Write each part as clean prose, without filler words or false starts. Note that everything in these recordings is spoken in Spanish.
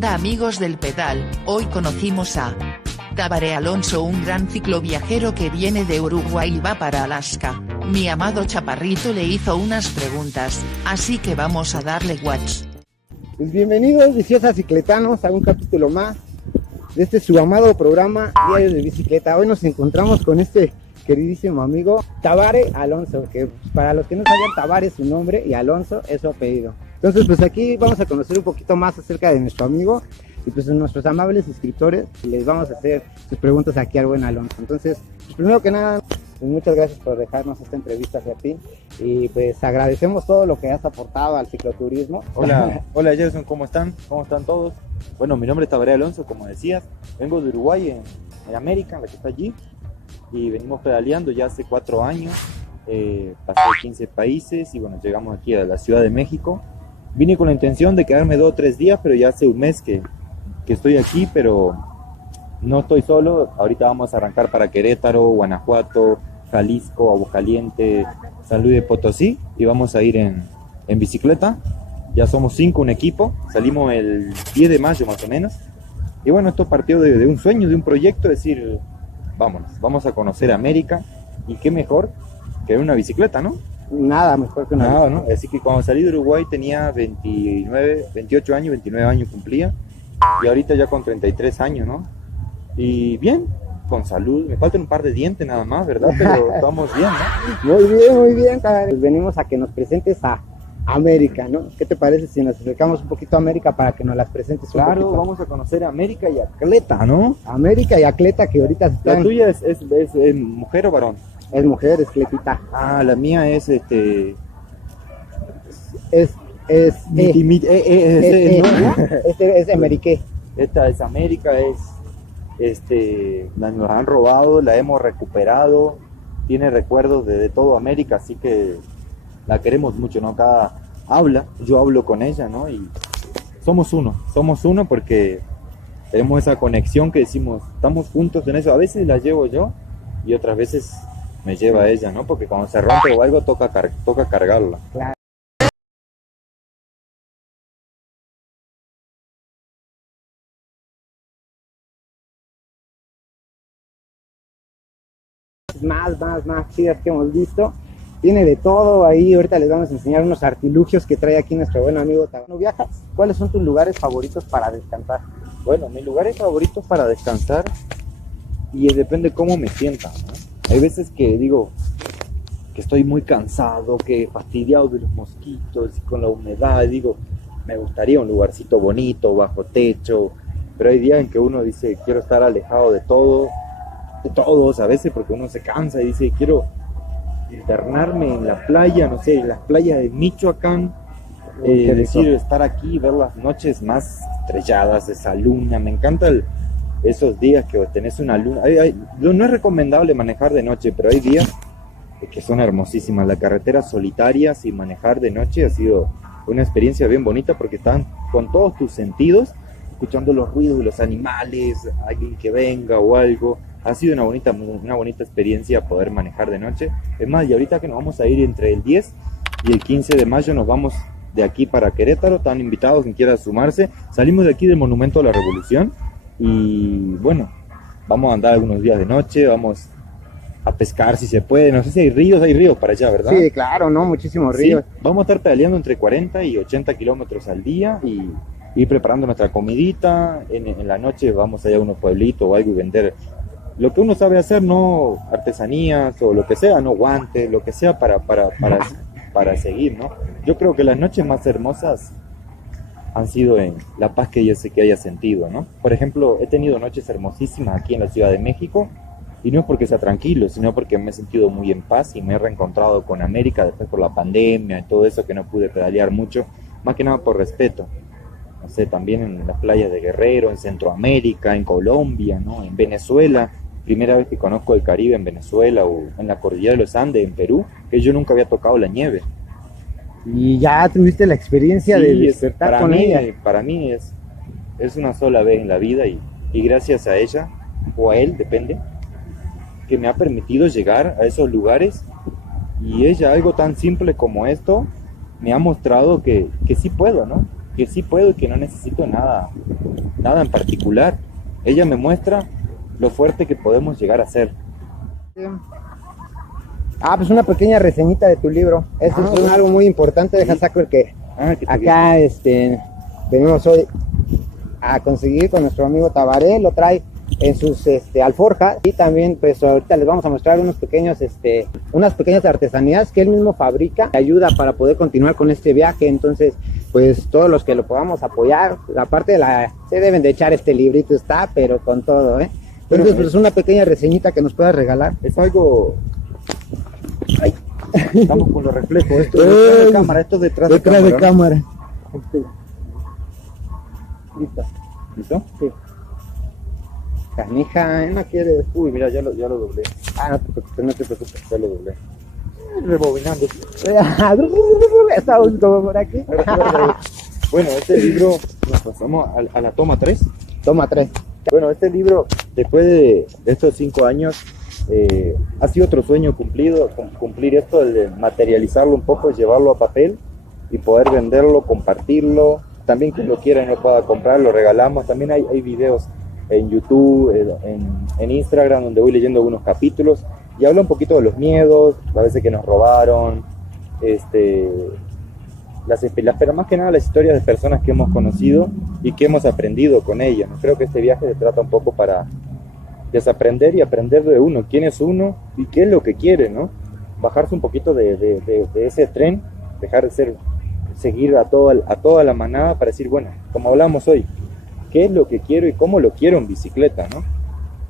onda amigos del pedal? Hoy conocimos a Tabaré Alonso, un gran cicloviajero que viene de Uruguay y va para Alaska. Mi amado Chaparrito le hizo unas preguntas, así que vamos a darle watch. Pues bienvenidos viciosos cicletanos a un capítulo más de este su amado programa Diario de Bicicleta. Hoy nos encontramos con este queridísimo amigo Tabaré Alonso, que para los que no sabían, Tabaré es su nombre y Alonso es su apellido. Entonces pues aquí vamos a conocer un poquito más acerca de nuestro amigo y pues nuestros amables suscriptores les vamos a hacer sus preguntas aquí al buen Alonso. Entonces pues primero que nada, pues muchas gracias por dejarnos esta entrevista hacia ti y pues agradecemos todo lo que has aportado al cicloturismo. Hola Jason, ¿cómo están? ¿Cómo están todos? Bueno, mi nombre es Tabaré Alonso, como decías, vengo de Uruguay, en América, la que está allí, y venimos pedaleando ya hace 4 años, pasé 15 países y bueno, llegamos aquí a la Ciudad de México. Vine con la intención de quedarme 2 o 3 días, pero ya hace un mes que estoy aquí, pero no estoy solo. Ahorita vamos a arrancar para Querétaro, Guanajuato, Jalisco, Aguascalientes, San Luis de Potosí y vamos a ir en bicicleta. Ya somos 5 un equipo, salimos el 10 de mayo más o menos. Y bueno, esto partió de un sueño, de un proyecto, es decir, vamos a conocer América y qué mejor que una bicicleta, ¿no? Nada mejor que una Nada, ¿no? Así que cuando salí de Uruguay tenía 28 años, 29 años cumplía, y ahorita ya con 33 años, ¿no? Y bien, con salud, me faltan un par de dientes nada más, ¿verdad? Pero estamos bien, ¿no? Muy bien, Tabaré. Pues venimos a que nos presentes a América, ¿no? ¿Qué te parece si nos acercamos un poquito a América para que nos las presentes un Claro, poquito? vamos a conocer América y Atleta, ¿no? América y Atleta, que ahorita están... ¿La tuya es mujer o varón? Es mujer, es Cletita. Ah, la mía es Es Amérique. Esta es América, nos han robado, la hemos recuperado, tiene recuerdos de todo América, así que la queremos mucho, ¿no? Yo hablo con ella, ¿no? Y somos uno porque tenemos esa conexión que decimos, estamos juntos en eso. A veces la llevo yo y otras veces me lleva ella, ¿no? Porque cuando se rompe o algo toca cargarla. Claro. Más chidas que hemos visto. Tiene de todo ahí. Ahorita les vamos a enseñar unos artilugios que trae aquí nuestro buen amigo Tabaré. ¿No viajas? ¿Cuáles son tus lugares favoritos para descansar? Bueno, mis lugares favoritos para descansar, y depende cómo me sienta, ¿no? Hay veces que digo que estoy muy cansado, que fastidiado de los mosquitos y con la humedad, digo, me gustaría un lugarcito bonito, bajo techo, pero hay días en que uno dice, quiero estar alejado de todos a veces, porque uno se cansa y dice, quiero internarme en la playa, no sé, en las playas de Michoacán, decir, estar aquí, ver las noches más estrelladas, esa luna, me encanta esos días que tenés una luna. No es recomendable manejar de noche, pero hay días que son hermosísimas. La carretera solitaria sin manejar de noche ha sido una experiencia bien bonita porque están con todos tus sentidos, escuchando los ruidos de los animales, alguien que venga o algo. Ha sido una bonita experiencia poder manejar de noche. Es más, y ahorita que nos vamos a ir entre el 10 y el 15 de mayo, nos vamos de aquí para Querétaro. Están invitados quien quiera sumarse. Salimos de aquí del Monumento a la Revolución y bueno, vamos a andar algunos días de noche, vamos a pescar si se puede. No sé si hay ríos para allá, ¿verdad? Sí, claro, ¿no? Muchísimos ríos. Sí, vamos a estar pedaleando entre 40 y 80 kilómetros al día y ir preparando nuestra comidita. En la noche vamos allá a unos pueblitos o algo y vender lo que uno sabe hacer, no artesanías o lo que sea, no guantes, lo que sea para seguir, ¿no? Yo creo que las noches más hermosas han sido en la paz que yo sé que haya sentido, ¿no? Por ejemplo, he tenido noches hermosísimas aquí en la Ciudad de México, y no es porque sea tranquilo, sino porque me he sentido muy en paz y me he reencontrado con América después por la pandemia y todo eso, que no pude pedalear mucho, más que nada por respeto. No sé, también en las playas de Guerrero, en Centroamérica, en Colombia, ¿no? En Venezuela, primera vez que conozco el Caribe en Venezuela, o en la cordillera de los Andes, en Perú, que yo nunca había tocado la nieve. Y ya tuviste la experiencia de despertar con ella. Para mí es una sola vez en la vida y gracias a ella, o a él, depende, que me ha permitido llegar a esos lugares, y ella, algo tan simple como esto, me ha mostrado que sí puedo, ¿no? que sí puedo y que no necesito nada en particular. Ella me muestra lo fuerte que podemos llegar a ser. Pues una pequeña reseñita de tu libro. Eso es bueno. algo muy importante. Deja saco el que Que te acá venimos hoy a conseguir con nuestro amigo Tabaré. Lo trae en sus alforjas, y también pues ahorita les vamos a mostrar unas pequeñas artesanías que él mismo fabrica, ayuda para poder continuar con este viaje. Entonces pues todos los que lo podamos apoyar, aparte se deben de echar este librito, pero con todo, entonces pues una pequeña reseñita que nos puedas regalar. Es algo... Ay. Estamos con los reflejos, esto es detrás de cámara, esto es detrás de cámara. ¿Listo? Sí. Canija, no quieres. Uy, mira, ya lo doblé. No te preocupes. Ya lo doblé. Rebobinando. Estamos como por aquí. Bueno, este libro, nos pasamos a la toma 3. Toma 3. Bueno, este libro, después de estos 5 años, ha sido otro sueño cumplido, cumplir esto, el de materializarlo un poco, llevarlo a papel y poder venderlo, compartirlo. También quien lo quiera y no pueda comprar, lo regalamos. También hay videos en YouTube, en Instagram, donde voy leyendo algunos capítulos y habla un poquito de los miedos, las veces que nos robaron, pero más que nada las historias de personas que hemos conocido y que hemos aprendido con ellas. Creo que este viaje se trata un poco para desaprender y aprender de uno, quién es uno y qué es lo que quiere, ¿no? Bajarse un poquito de ese tren, dejar de seguir a toda la manada para decir, bueno, como hablamos hoy, qué es lo que quiero y cómo lo quiero en bicicleta, ¿no?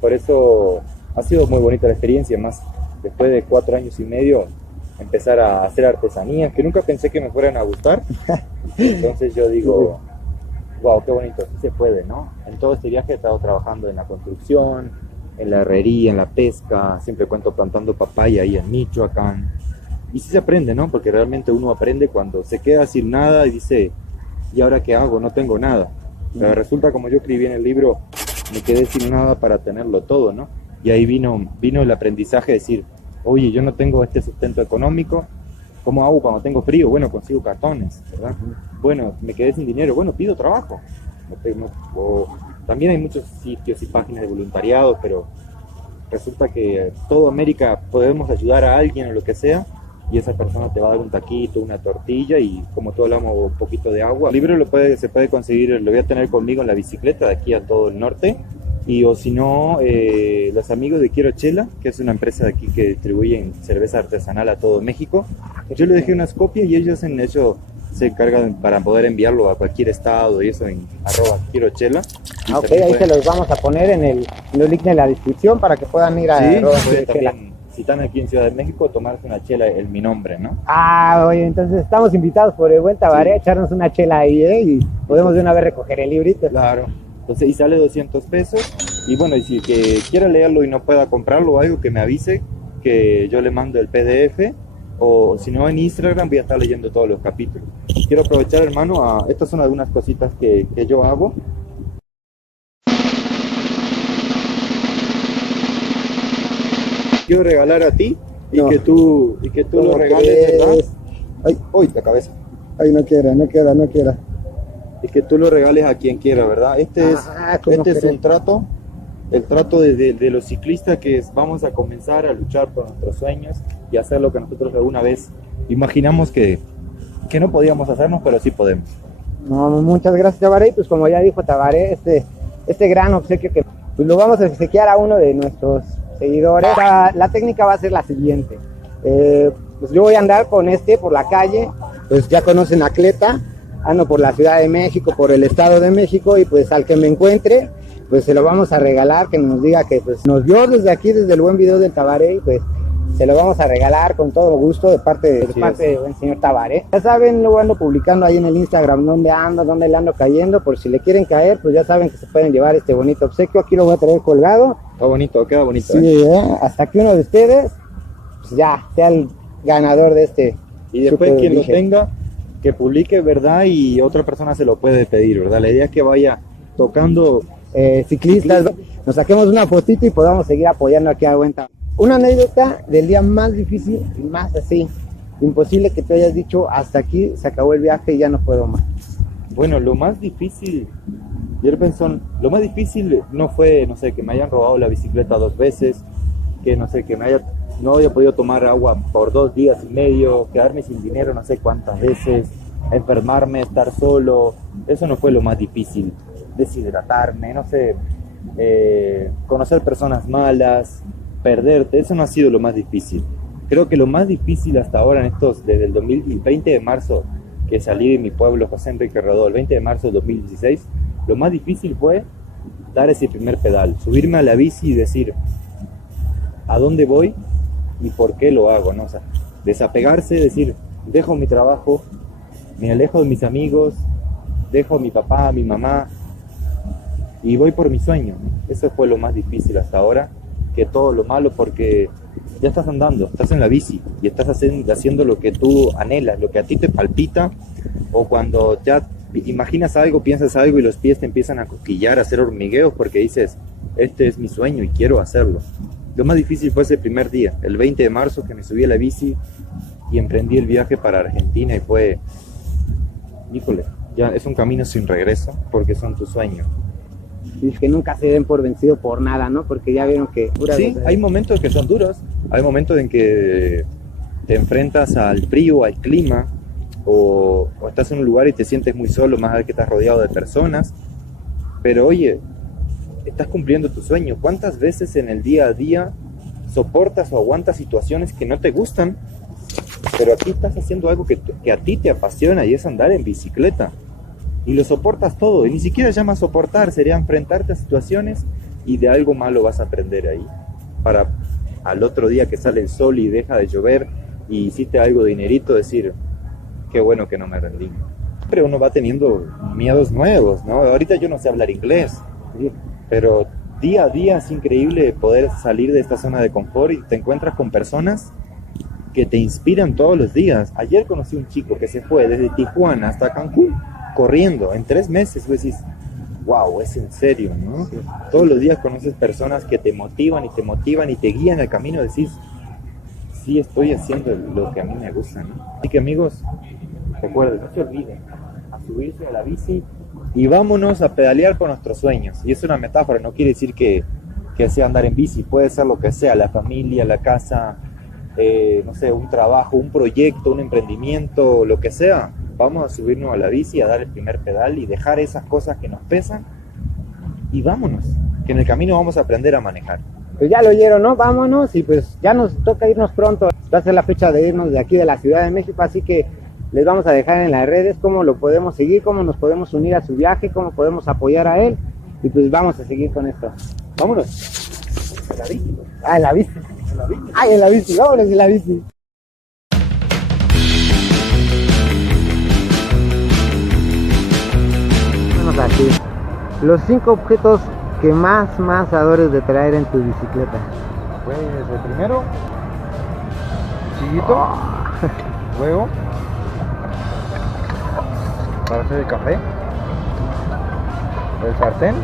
Por eso ha sido muy bonita la experiencia, más después de 4 años y medio empezar a hacer artesanías que nunca pensé que me fueran a gustar. Entonces yo digo, wow, qué bonito, sí se puede, ¿no? En todo este viaje he estado trabajando en la construcción, en la herrería, en la pesca, siempre cuento plantando papaya ahí en Michoacán. Y sí se aprende, ¿no? Porque realmente uno aprende cuando se queda sin nada y dice, ¿y ahora qué hago? No tengo nada. Pero resulta, como yo escribí en el libro, me quedé sin nada para tenerlo todo, ¿no? Y ahí vino el aprendizaje de decir, oye, yo no tengo este sustento económico, ¿cómo hago cuando tengo frío? Bueno, consigo cartones, ¿verdad? Bueno, me quedé sin dinero, bueno, pido trabajo. También hay muchos sitios y páginas de voluntariado, pero resulta que toda América podemos ayudar a alguien o lo que sea, y esa persona te va a dar un taquito, una tortilla y, como todos hablamos, un poquito de agua. El libro se puede conseguir, lo voy a tener conmigo en la bicicleta de aquí a todo el norte, o si no, los amigos de Quiero Chela, que es una empresa de aquí que distribuye cerveza artesanal a todo México. Yo le dejé unas copias y ellos en eso se encargan para poder enviarlo a cualquier estado, y eso en @Quiero Chela. Ok, ahí se los vamos a poner en los links de la descripción para que puedan ir a Chela. Si están aquí en Ciudad de México, tomarse una chela en mi nombre, ¿no? Oye, entonces estamos invitados por el buen Tabaré a echarnos una chela ahí, y podemos de una vez recoger el librito. Claro. Entonces, y sale 200 pesos. Y bueno, y si que quiera leerlo y no pueda comprarlo o algo, que me avise, que yo le mando el PDF, o si no, en Instagram voy a estar leyendo todos los capítulos. Quiero aprovechar, hermano, estas son algunas cositas que yo hago. Quiero regalar a ti y que tú lo regales, ¿verdad? Ay, la cabeza. Ay, no quiera. Y que tú lo regales a quien quiera, ¿verdad? Este es un trato, el trato de los ciclistas, que vamos a comenzar a luchar por nuestros sueños y hacer lo que nosotros alguna vez imaginamos que no podíamos hacernos, pero sí podemos. No, muchas gracias, Tabaré. Pues como ya dijo Tabaré, este gran obsequio que pues lo vamos a obsequiar a uno de nuestros seguidores. La técnica va a ser la siguiente. Pues yo voy a andar con por la calle. Pues ya conocen a Cleta, ando por la Ciudad de México, por el Estado de México, y pues al que me encuentre, pues se lo vamos a regalar, que nos diga que pues nos vio desde aquí, desde el buen video del Tabaré, y pues se lo vamos a regalar con todo gusto de parte del buen señor Tabaré. Ya saben, luego ando publicando ahí en el Instagram dónde le ando cayendo, por si le quieren caer, pues ya saben que se pueden llevar este bonito obsequio. Aquí lo voy a traer colgado. Está bonito, queda bonito. Sí, hasta que uno de ustedes pues ya sea el ganador de este. Y después quien lo tenga, que publique, ¿verdad? Y otra persona se lo puede pedir, ¿verdad? La idea es que vaya tocando ciclistas, nos saquemos una fotito y podamos seguir apoyando aquí a Cuenta. Una anécdota del día más difícil y más así, imposible, que te hayas dicho, hasta aquí se acabó el viaje y ya no puedo más. Bueno, lo más difícil, yo pienso, lo más difícil no fue, no sé, que me hayan robado la bicicleta 2 veces, que no sé, no haya podido tomar agua por 2 días y medio, quedarme sin dinero no sé cuántas veces, enfermarme, estar solo. Eso no fue lo más difícil. Deshidratarme, no sé, conocer personas malas, perderte, eso no ha sido lo más difícil. Creo que lo más difícil hasta ahora desde el 2020 de marzo, que salí de mi pueblo, José Enrique Rodó, el 20 de marzo del 2016, lo más difícil fue dar ese primer pedal, subirme a la bici y decir a dónde voy y por qué lo hago, ¿no? O sea, desapegarse, decir, dejo mi trabajo, me alejo de mis amigos, dejo a mi papá, a mi mamá y voy por mi sueño, ¿no? Eso fue lo más difícil hasta ahora, que todo lo malo, porque ya estás andando, estás en la bici y estás haciendo lo que tú anhelas, lo que a ti te palpita, o cuando ya imaginas algo, piensas algo y los pies te empiezan a cosquillar, a hacer hormigueos porque dices, este es mi sueño y quiero hacerlo. Lo más difícil fue ese primer día, el 20 de marzo, que me subí a la bici y emprendí el viaje para Argentina, y fue, híjole, ya es un camino sin regreso porque son tus sueños. Y es que nunca se den por vencido por nada, ¿no? Porque ya vieron que... Sí, hay momentos que son duros, hay momentos en que te enfrentas al frío, al clima, o estás en un lugar y te sientes muy solo, más allá que estás rodeado de personas, pero oye, estás cumpliendo tu sueño. ¿Cuántas veces en el día a día soportas o aguantas situaciones que no te gustan, pero aquí estás haciendo algo que a ti te apasiona, y es andar en bicicleta? Y lo soportas todo, y ni siquiera se llama soportar, sería enfrentarte a situaciones, y de algo malo vas a aprender ahí, para al otro día que sale el sol y deja de llover y hiciste algo de dinerito, decir, qué bueno que no me rendí. Pero uno va teniendo miedos nuevos, ¿no? Ahorita yo no sé hablar inglés, ¿sí? Pero día a día es increíble poder salir de esta zona de confort y te encuentras con personas que te inspiran todos los días. Ayer conocí un chico que se fue desde Tijuana hasta Cancún corriendo en 3 meses. Vos decís, wow, es en serio, ¿no? Sí. Todos los días conoces personas que te motivan y te guían al camino. Decís, sí, estoy haciendo lo que a mí me gusta, ¿no? Así que amigos, recuerden, no se olviden a subirse a la bici y vámonos a pedalear por nuestros sueños. Y es una metáfora, no quiere decir que sea andar en bici, puede ser lo que sea, la familia, la casa, no sé, un trabajo, un proyecto, un emprendimiento, lo que sea. Vamos a subirnos a la bici, a dar el primer pedal y dejar esas cosas que nos pesan, y vámonos, que en el camino vamos a aprender a manejar. Pues ya lo oyeron, ¿no? Vámonos, y pues ya nos toca irnos pronto. Va a ser la fecha de irnos de aquí de la Ciudad de México, así que les vamos a dejar en las redes cómo lo podemos seguir, cómo nos podemos unir a su viaje, cómo podemos apoyar a él, y pues vamos a seguir con esto. Vámonos. En la bici. Ah, en la bici. En la bici. Ay, en la bici, vámonos en la bici. Vamos aquí. Los 5 objetos que más adores de traer en tu bicicleta. Pues el primero, chillito, huevo, para hacer el café, el sartén,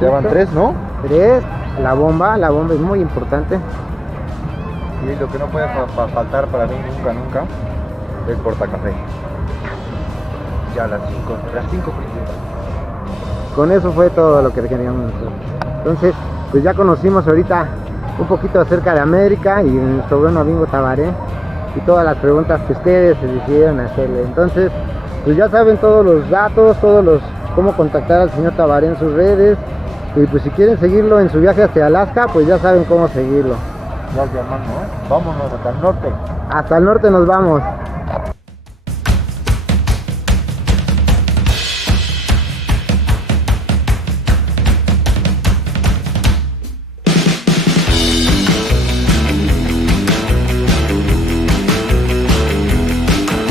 ya van 3, ¿no? 3, la bomba es muy importante. Y lo que no puede faltar para mí nunca, el portacafé. Ya las 5 principales. Con eso fue todo lo que queríamos nosotros. Entonces, pues ya conocimos ahorita un poquito acerca de América y nuestro buen amigo Tabaré, y todas las preguntas que ustedes se decidieron hacerle. Entonces, pues ya saben todos los datos, cómo contactar al señor Tabaré en sus redes, y pues si quieren seguirlo en su viaje hacia Alaska, pues ya saben cómo seguirlo. Gracias, hermano, ¿eh? Vámonos hasta el norte. Hasta el norte nos vamos.